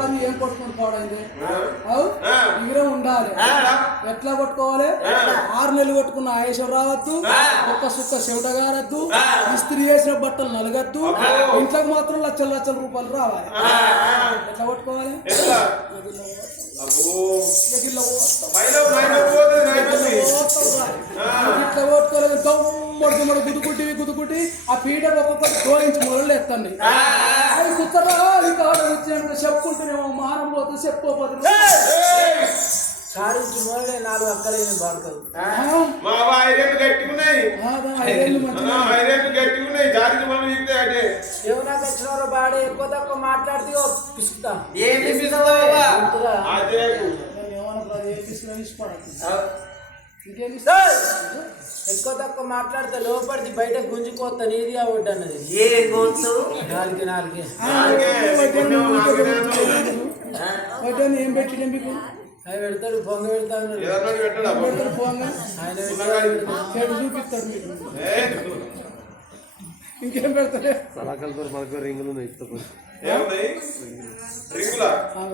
పాడని ఏం కొట్టుకుని పాడైంది ఇవరే ఉండాలి. ఎట్లా కొట్టుకోవాలి? 6 నెలలు కొట్టుకున్న ఆయుషం రావద్దు, ఒక్క సుక్క చెవిటగారద్దు, ఇస్త్రీ చేసిన బట్టలు నలగద్దు, ఇంట్లోకి మాత్రం లక్షల లక్షల రూపాయలు రావాలి. ఎట్లా కొట్టుకోవాలి? ఇట్లా కొట్టుకోలేదు. దొమ్మడి గుద్దుకుట్టి ఆ పీట ఒక్కొక్కటి గోయించి మొదలు ఎత్తండి. అది కుక్కరా వచ్చినప్పుడు చెప్పుకుంటేనేమో మానం పోతే చెప్పుకోపోతుంది. సారించి మొదలే 4 అక్కలేని పడుతుంది. ఏమన్నా తెచ్చిన బాడే ఎక్కువ తక్కువ మాట్లాడితే పిసుకుతా. ఎక్కువ తక్కువ మాట్లాడితే లోపడితే బయట గుంజుకోతాను. ఏది అవడ్డు అన్నది నాలుగే ఏం పెట్టి మీకు ఆయన పెడతాడు, పొంగ పెడతాడు, ఆయన చూపిస్తాడు మీకు. ఇంకేం పెడతాడు? సలాకలతో మనకు రింగులు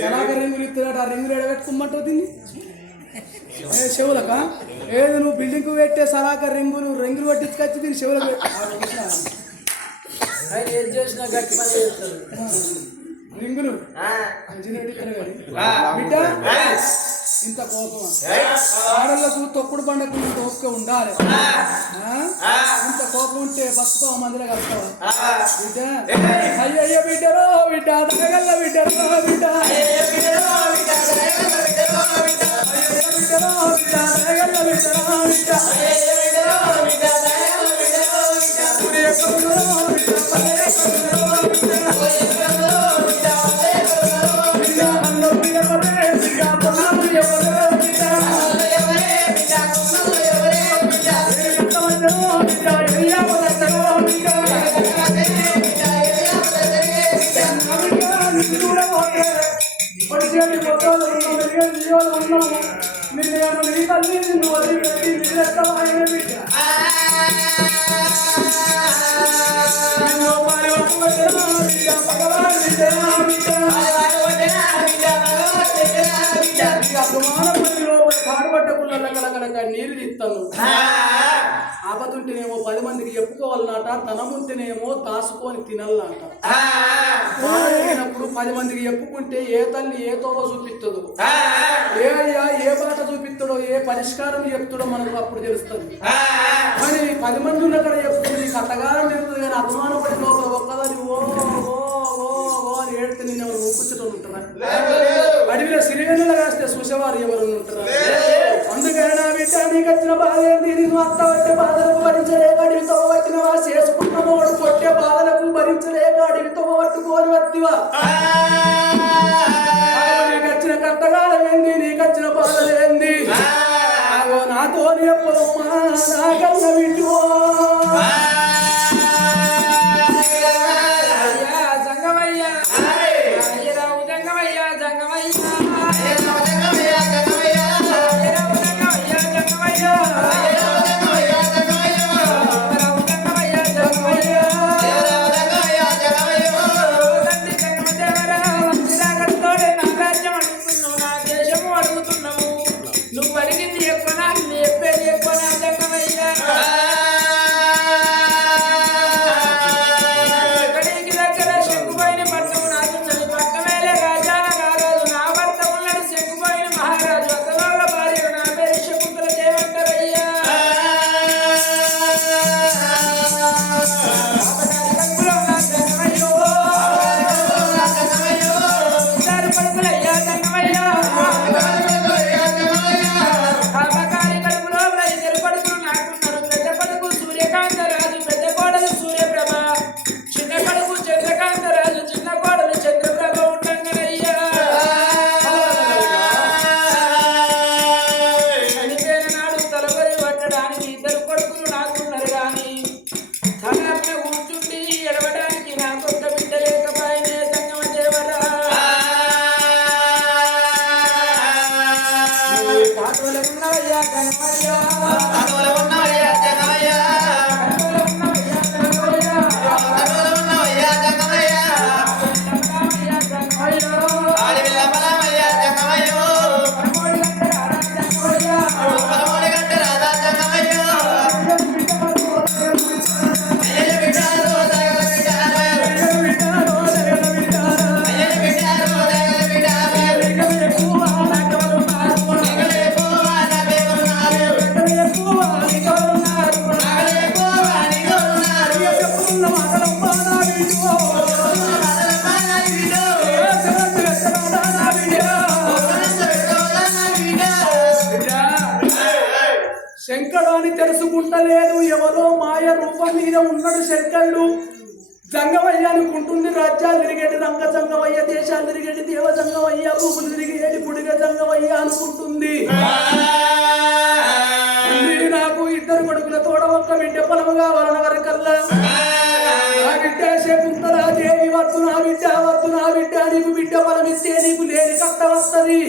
సలాక రింగులు ఇస్తున్నాడు. ఆ రింగులు ఎడబెట్టుకోమంటావు దీన్ని చెవులక? ఏది నువ్వు బిల్డింగ్ పెట్టే సలాక రింగులు పట్టించుకొచ్చి దీన్ని చెవులకు ఆయన ఏం చేసినా గట్టి పని చేస్తాడు. రింగులు బిడ్డ ఇంత కోపం ఆడలకు తొక్కుడు బండకు తోక్క ఉండాలి. ఇంత కోపం ఉంటే బతుకో మందిలో కలుస్తావా బిడ్డ? అయ్యయ్యో బిడ్డరో బిడ్డ తగల్ల బిడ్డరో బిడ్డ బిడ్డరో బిడ్డ తగల్ల బిడ్డరో బిడ్డ నీరు తీస్తాను. ఆపతుంటేనేమో 10 మందికి చెప్పుకోవాలన్నట, తనముంటేనేమో దాసుకొని తినాలన్నట. అయినప్పుడు 10 మందికి చెప్పుకుంటే ఏ తల్లి ఏ తోవ చూపిస్తుందో, ఏ అయ్యా ఏ బాట చూపిస్తాడో, ఏ పరిష్కారం చెప్తాడో మనకు అప్పుడు తెలుస్తుంది. కానీ 10 మంది ఉన్న కదా చెప్తుంది, నీకు అట్టగారం జరుగుతుంది. కానీ అభిమానపడి లోపల ఒక్కదాని ఓ అని ఏడితే నేను ఎవరు ఊపుచ్చటోళ్ళు ఉంటారా? అడవిలో సిరివెన్నెల కాస్తే చూసేవారు ఎవరు ఉంటారా? అందుకని నా బిడ్డ నీకు వచ్చిన బాధ ఏంటి? నేను అత్త వచ్చే బాధలకు భరించలేక అడవితో వచ్చినవా? చేసుకున్న వాడు కొట్టే బాధలకు భరించలేక అడవితో పట్టుకోని వత్తివా? నీకు వచ్చిన కట్టగాలం ఏంది? నీకు వచ్చిన బాధలు ఏంది? నాతో ఎప్పుడమ్మా నాకన్న వింటూ Hallelujah. శంకరుడు అని తెలుసుకుంటలేదు. ఎవరో మాయ రూపం మీద ఉన్నాడు శంకరుడు. జంగమయ్య అనుకుంటుంది. రాజ్యాలు తిరిగేటి రంగ జంగమయ్య, దేశాలు తిరిగేటి దేవ జంగమయ్య, భూములు తిరిగేటి బుడిగ జంగమయ్య అనుకుంటుంది. నాకు ఇద్దరు కొడుకుల తోడ ఒక్క బిడ్డ పొలము కావాలన్న వరకల్లా ఆ బిడ్డ శకుంతలా దేవి వద్దు నా బిడ్డ, వద్దు నా బిడ్డ, నీకు బిడ్డ పొలమిస్తే నీకు లేని కట్ట వస్తుంది,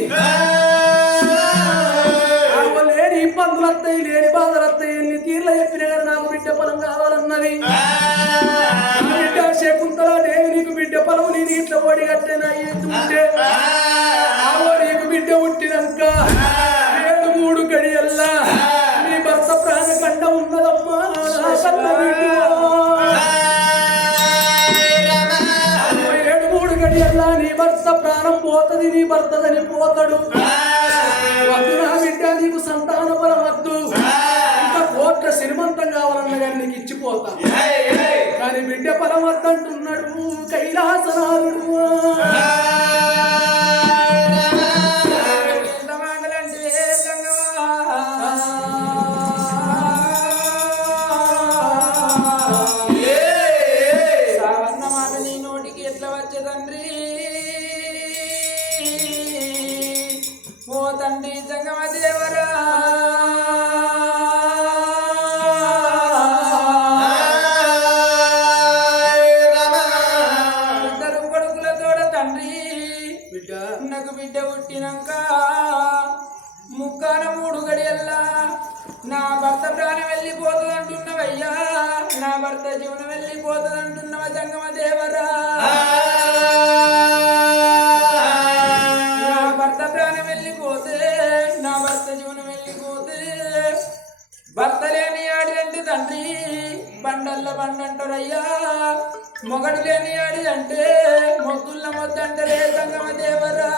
లేని ఇబ్బందులు వస్తాయి, లేని బాధలు వస్తాయి. ఎన్ని తీర్ల చెప్పిన కానీ నాకు బిడ్డ పొలం కావాలన్నది. బిడ్డ శకుంతలా దేవి నీకు బిడ్డ పొలము నేను ఇట్లా ఓడి కట్టేనా ఎత్తుకుంటే ఆ ఓడికి బిడ్డ పుట్టినాక 7 గడియల్లా నీ భర్త ప్రాణకండ ఉన్నదమ్మా. 7 గడియల్లా నీ భర్త ప్రాణం పోతది, నీ భర్త చనిపోతాడు. వద్దు నా బిడ్డ, నీకు సంతాన బలం వద్దు, ఇంకా కోట్ల శ్రీమంతం కావాలన్న కానీ నీకు ఇచ్చిపోతా. కానీ బిడ్డ బలం వద్దంటున్నాడు కైలాసనాథుడు. తండ్రి జంగమదేవరా ఇద్దరు కొడుకులతోడ తండ్రి నాకు బిడ్డ పుట్టినాక ముక్కాన 3 గడియల్లా నా భర్త ప్రాణం వెళ్ళిపోతుందంటున్నవయ్యా, నా భర్త జీవనం వెళ్ళిపోతుందంటున్నవ జంగమదేవరా. నా భర్త జీవనం వెళ్ళిపోతే భర్త లేని ఆడి అంటే తండ్రి బండల్ల బండంటారయ్యా, మొగడు లేని ఆడి అంటే మొద్దుల్ల మొద్దంటారే జంగమదేవరా.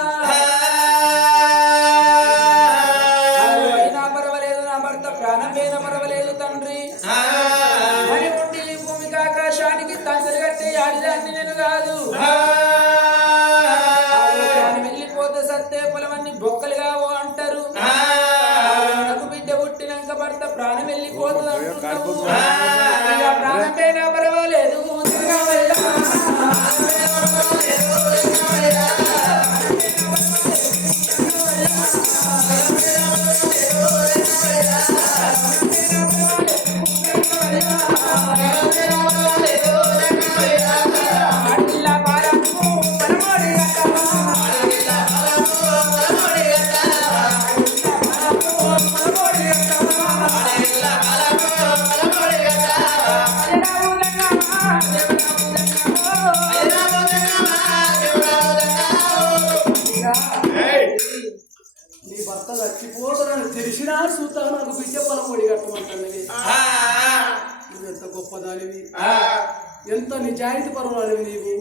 అయినా పర్వాలేదు, నా భర్త ప్రాణం లేన పర్వాలేదు తండ్రి. మరి ఉండి భూమికి ఆకాశానికి తండ్రి కట్టే ఆడిదాన్ని నేను కాదు. వెళ్ళిపోతే సత్తే పొలమన్నీ బొక్కలు కావు అంటారు. నాకు బిడ్డ పుట్టినాక భర్త ప్రాణం వెళ్ళిపోతుంది అంటున్నావు. ప్రాణం పైన పర్వాలేదు నీ భర్త చచ్చిపోతానని తెలిసినా చూస్తా నాకు బిడ్డ పొలం ఒడి కట్టమంటాను. నువ్వు ఎంత గొప్పదానివి, ఎంత నిజాయితీ పరువాలివి నీవు.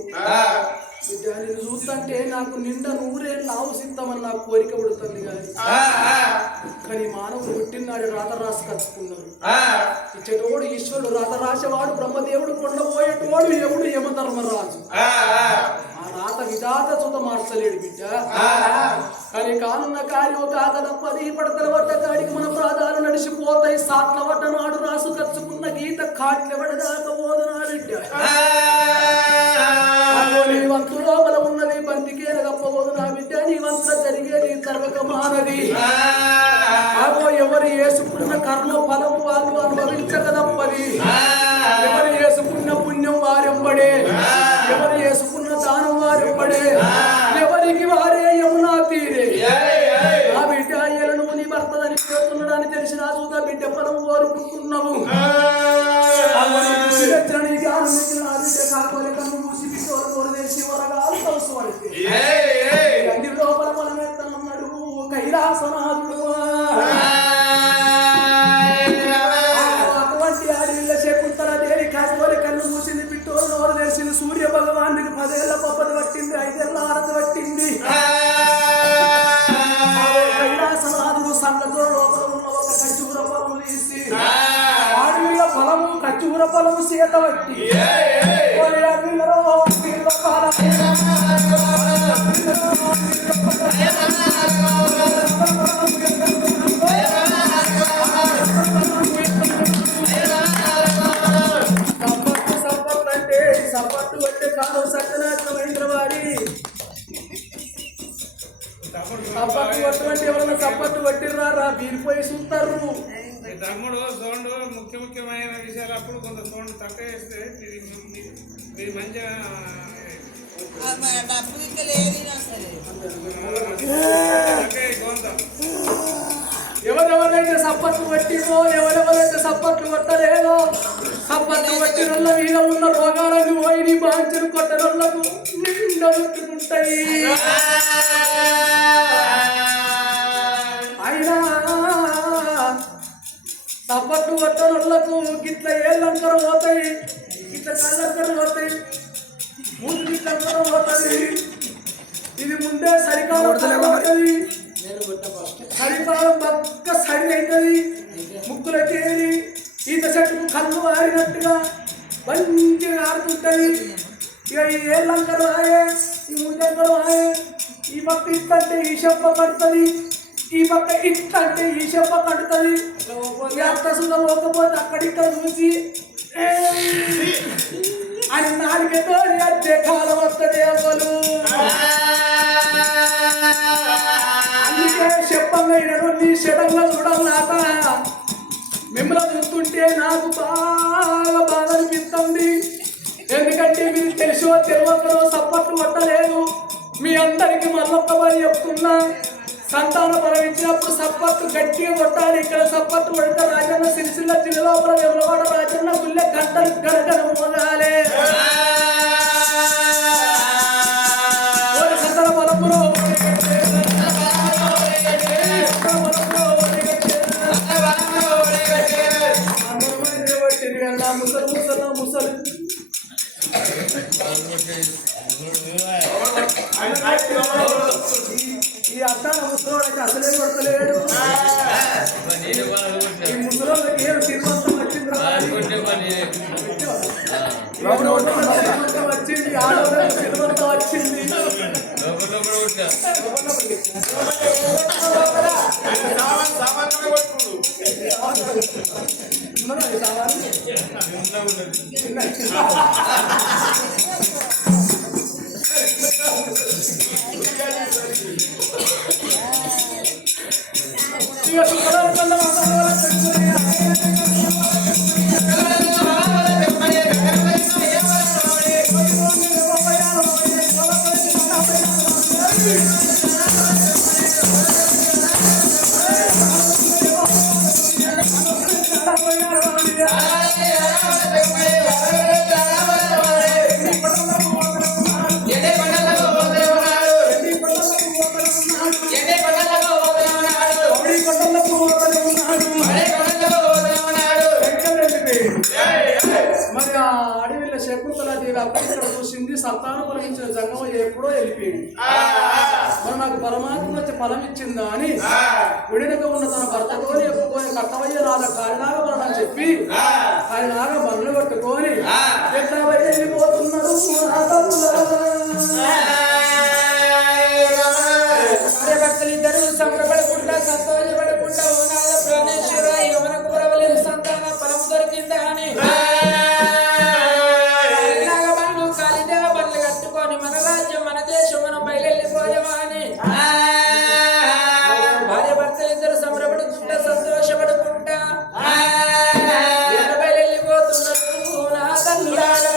బిడ్డ నేను చూస్తుంటే నాకు నిండా 100 ఏళ్ళు ఆవసిద్దామని నాకు కోరిక పుడుతుంది. కానీ మానవుడు పుట్టినాడు రాత రాసి కలుసుకున్నాడు. ఇచ్చేటోడు ఈశ్వరుడు, రాత రాసేవాడు బ్రహ్మదేవుడు, కొండపోయేటోడు ఎవడు యమధర్మరాజు. ఆ రాత విధాత సుత మార్చలేడు బిడ్డ. కానీ కానున్న కార్యం కాక తప్పది. పడతల వడ్డ కాడికి మన ప్రాధాలు నడిచిపోతాయి. సాట్ల వడ్డ నాడు రాసు కచ్చుకున్న గీత కాట్ల పడదాకా పోదనా బిడ్డ. నీ వంతు లోపల ఉన్నది బంతికేన తప్పబోదు నా బిడ్డ. నీ వంతుల జరిగేది తరగక మానది. అగో ఎవరు వేసుకున్న కర్మ ఫలము వాళ్ళు అనుభవించక తప్పది. ఎవరు వేసుకున్న పుణ్యం వారెంబడే, ఎవరు వేసుకున్న దానం వారెంబడే, ఎవరికి వారే యమునా తీరే. ఆ బిడ్డ అయ్యలు నువ్వు నీ భర్త చనిపోతున్నాడని తెలిసిన చూత బిడ్డ ఫలం కోరుకుంటున్నావు. అన్ని లోపల మనమెత్తనున్నాడు కైలాసనాథుడు. అటువంటి ఆడిల్ల చెప్పు సప్పట్టు కొట్టమంటే ఎవరన్నా సప్పట్టు కొట్టిర్రా వీరిపోయి చూస్తారు. తమ్ముడు సౌండ్ ముఖ్యమైన విషయాలు అప్పుడు కొంత సౌండ్ తక్కువ వేస్తే మీరు మంచిగా ఎవరెవరైతే సప్పట్లు కొట్టిరో ఎవరెవరైతే సప్పట్లు కొట్టలేదో సప్పట్లు కొట్టిన మీద ఉన్న రోగాలన్నీ పోయి బాంచలు కొట్టడంలకు నిండుకుంటాయి. అయినా సప్పట్లు కొట్టడంలకు గిట్ల ఏళ్ళంకర పోతాయి, ఇట్లా కళ్ళంకర పోతాయి, ముందు గిట్లంకర పోతుంది. ఇది ముందే సరికాలం పోతుంది, సరికాలం పక్క సరి అవుతుంది. ముక్కులకేది ఈత చెట్టుకు కళ్ళు ఆరినట్టుగా మంచిగా ఆడుతుంటది. ఇక ఈ ఏళ్ళంకరు ఆయే, ఈ ముజంకరు ఆయే, ఈ పక్క ఇట్లంటే ఈ చెప్ప కడుతుంది, ఈ పక్క ఇట్లంటే ఈ చెప్ప కడుతుంది. అత్త సుధ పోకపోతే అక్కడిక్కడ చూసి అని నాలుగేతో అదే కాలం వస్తుంది అసలు. అందుకే చెప్పండి శడంగా చూడాలట. మిమ్మల్ని చూస్తుంటే నాకు బాగా బాధ అనిపిస్తుంది. ఎందుకంటే మీరు తెలిసో తెలియకరో సప్పట్లు కొట్టలేదు. మీ అందరికి మళ్ళొక్క పని చెప్తున్నా, సంతాన బలం ఇచ్చినప్పుడు సప్పట్లు గట్టిగా కొట్టాలి. ఇక్కడ సప్పట్లు కొడితే రాజన్న సిరిసిల్ల జిల్లాలోపల వెమలవాడ రాజన్న గుళ్ళె గంటలు గడగడ మోగాలి. సంతాన బలపులో ముసలు ముసలు ముసలు ఈ అత్తాన ముసలోళ్ళకి అసలే కొడతలేడు. ఈ ముసలోళ్ళకి ఏం తిరుమంతం వచ్చింది, వచ్చింది ఆడవాళ్ళకి తిరుమంతం వచ్చింది. మరి ఆ అడవిలో శకుంతలాదేవి అక్కడ చూసింది. సంతానం కలిగించిన జంగమ ఎప్పుడో వెళ్ళిపోయింది. మరి నాకు పరమాత్మ వచ్చి ఫలం ఇచ్చిందా అని ఉడినగా ఉన్న తన భర్తతో ఎప్పుకొని కట్టవయ్య రాల కాలినాగా మనం చెప్పి కాలినాగా బండ్లు కొట్టుకొని ఎట్లా వెళ్ళిపోతున్నాడు. భక్తులిద్దరూ సంబరపడకుండా సంతోషపడకుండా ఓనాల ప్రాణేశ్వర యమనకు పురవలేదు సంతాన ఫలం దొరికిందా అని బండ్లు కాలిదేవ బండ్లు కట్టుకొని మన రాజ్యం మన దేశం మనం బయలుపోయామా అని భార్య భర్తలిద్దరూ సంబరపడుకుంటా సంతోషపడుకుంటా బయలుపోతున్నారు నా తల్లులారా.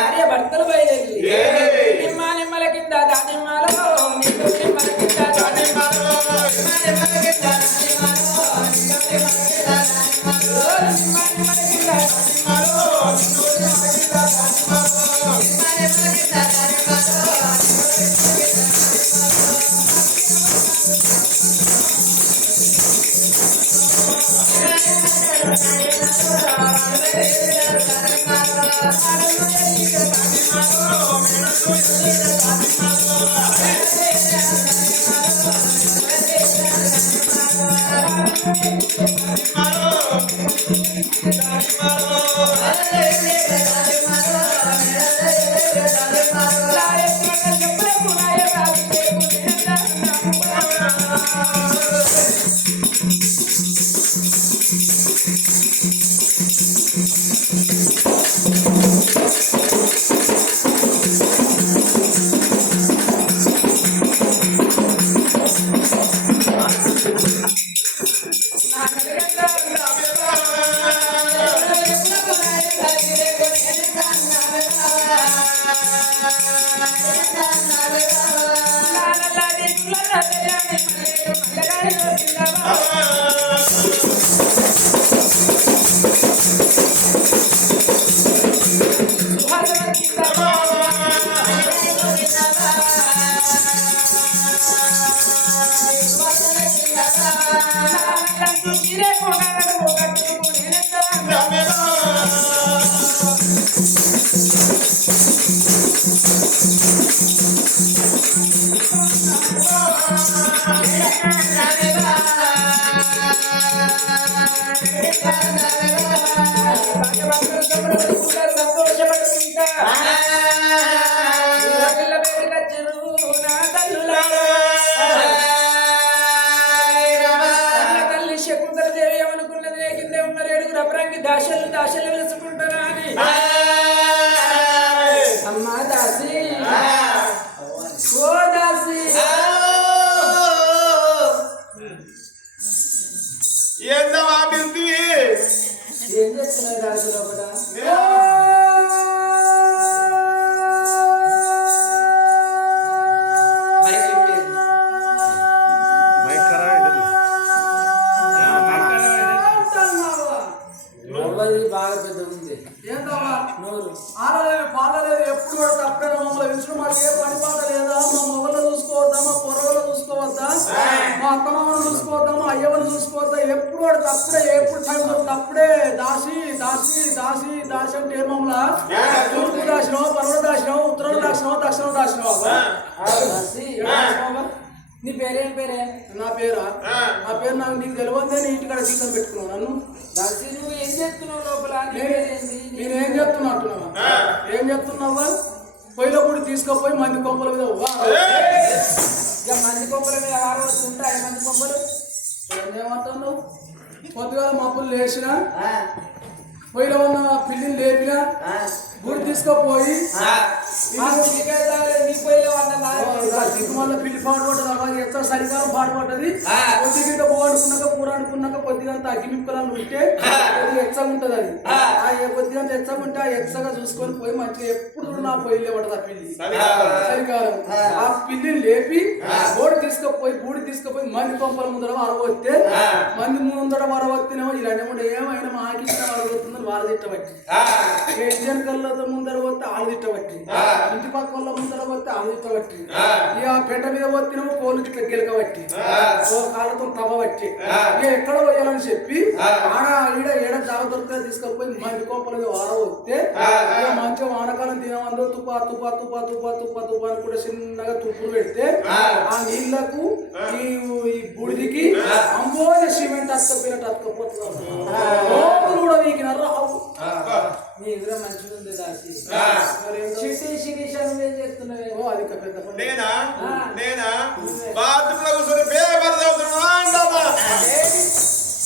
భార్య భర్తలు బయలుదేరి నిమ్మల కింద దానిమ్మలో నిమ్మల కింద దానిమ్మలో దాశలు దాశలు వెలుసుకుంటారా అని అమ్మా దాసి ఓ దాసి ఏందమ్మా బిందువి ఏం చేస్తున్నాయి దాసి లోపల బాగా పెద్ద ఉంది ఏందమ్మా నోరు ఆడలేదు పాడలేదు ఎప్పుడు కూడా తప్పుడే మమ్మల్ని విషయం మాకు ఏ పని పాట లేదా మా మొగలు చూసుకోవద్దా మా పొరగలు చూసుకోవద్దా మా అత్తమామను చూసుకోవద్దా మా అయ్యవను చూసుకోవద్దా ఎప్పుడు కూడా తప్పుడే ఎప్పుడు టైం తప్పుడే దాసి దాసి దాసి దాసి అంటే మమ్మల్ని తూర్పు దాసినావు పర్వ దాసినావు ఉత్తరం దాసినావు దక్షిణం దాసినావు దాసి నీ పేరేం పేరే నా పేరా నా పేరు నాకు నీకు తెలియదే నీ ఇంటికాడ జీతం పెట్టుకున్నావు నన్ను దాసి నువ్వు ఏం చేస్తున్నావు లోపల నేనేం చెప్తున్నా అంటున్నావా ఏం చెప్తున్నావా పొయ్యిలో కూడా తీసుకుపోయి మంది కొంపల మీద ఇక మంది కొమ్మల మీద వారవచ్చు ఉంటాయి మంది కొమ్మలు ఏమంటున్నావు పొద్దుగా మబ్బులు లేచినా పొయ్యిలో ఉన్న పిల్లిని లేపినా గుడి తీసుకుపోయి నీ పొయ్యిలో మళ్ళీ పిల్లి పాడుపడ్డది ఎక్కడ సరికాలం పాడుపడ్డది కొద్దిగా పోగొడుకున్నాక కూర అనుకున్నాక కొద్దిగా అగ్గిమిక్కలను ఉంటే కొద్దిగా ఎచ్చగా ఉంటది అది ఆ కొద్దిగా ఎచ్చగా ఉంటే ఆ ఎచ్చగా చూసుకొని పోయి మంచిగా ఎప్పుడు నా పొయ్యిలే పడ్డది ఆ పిల్లి సరికాలం ఆ పిల్లిని లేపి బోడి తీసుకుపోయి మంది కొంపల ముందర వరవస్తే మంది ముందర వరవత్తేనేమో ఇలాంటి ఏమైనా మాకిష్ట వరవస్తుందని వారు తిట్టబట్టి జనకల్లో ముందర పోతే ఆలు తిట్టబట్టి ఇంటి పక్క వాళ్ళ ముందర పోతే ఆలు తిట్టబట్టి ఇక పెంట మీద పోతేనేమో కోళ్ళు ఇట్లా గెలకబట్టి కాళ్ళతో తవ్వబట్టి ఇక ఎక్కడ పోయాలని చెప్పి ఆడ ఈడ ఏడ జాగ దొరికితే తీసుకుపోయి మంది కోపల మీద వార వస్తే ఇక మంచిగా వానకాలం తినమందు తుపా తుపా తుపా తుపా తుపా తుపా అని కూడా చిన్నగా తుప్పులు పెడితే ఆ నీళ్లకు ఈ బుడిదికి అంబోజ సిమెంట్ అతకపోయినట్టు అతకపోతున్నారు కూడా వీకినారు రావు నీ ఎదుర మంచిగా ఉంది దాసి చిట్టి శిరీష నువ్వేం చేస్తున్నావేమో అది పెద్ద నేనా బాత్రూమ్ లో కూర్చొని పేపర్ చదువుతున్నా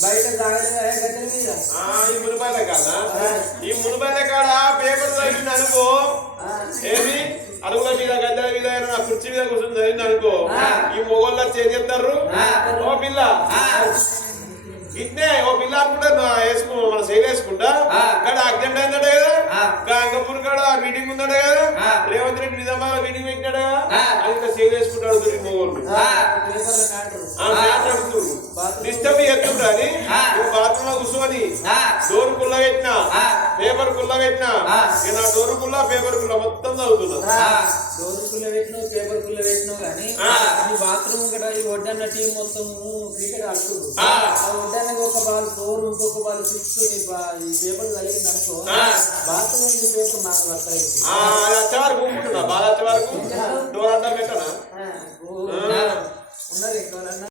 బయట గద్దెల మీద ఈ మునిపాయల కాదా ఈ మునిపాయల కాడ పేపర్ చదివింది అనుకో ఏమి అడుగుల మీద గద్దెల మీద నా కుర్చీ మీద కూర్చొని చదివింది అనుకో ఈ మొగోళ్ళు చేంజ్ చేస్తారు ఓ పిల్ల ఇట్నే ఓ పిల్ల అనుకుంటే వేసుకో మన సైడ్ వేసుకుంటా ఇక్కడ యాక్సిడెంట్ అయిందట కదా గంగపూర్ కాడ మీటింగ్ ఉందట కదా రేవంత్ రెడ్డి నిజామాబాద్ మీటింగ్ పెట్టాడు కదా అది ఇంకా సేవ్ చేసుకుంటాడు మొగోళ్ళు డిస్టర్బ్ చేస్తుంటా అని బాత్రూమ్ లో కూర్చొని డోర్ కుల్ల పెట్టినా పేపర్ కుల్ల పెట్టినా ఇక నా డోర్ కుల్ల పేపర్ కుల్ల మొత్తం చదువుతున్నా డోర్ కుల్ల పెట్టినావు పేపర్ కుల్ల పెట్టినావు కానీ ఈ బాత్రూమ్ ఇక్కడ ఈ ఒడ్డన్న టీం మొత్తం క్రికెట్ ఆడుతుంది ఆ ఒడ్డన్నకి ఒక బాల్ 4 ఇంకొక బాల్ 6 ఈ పేపర్ కలిగింది అనుకో బాత్రూమ్ పేపర్ నాకు వస్తాయి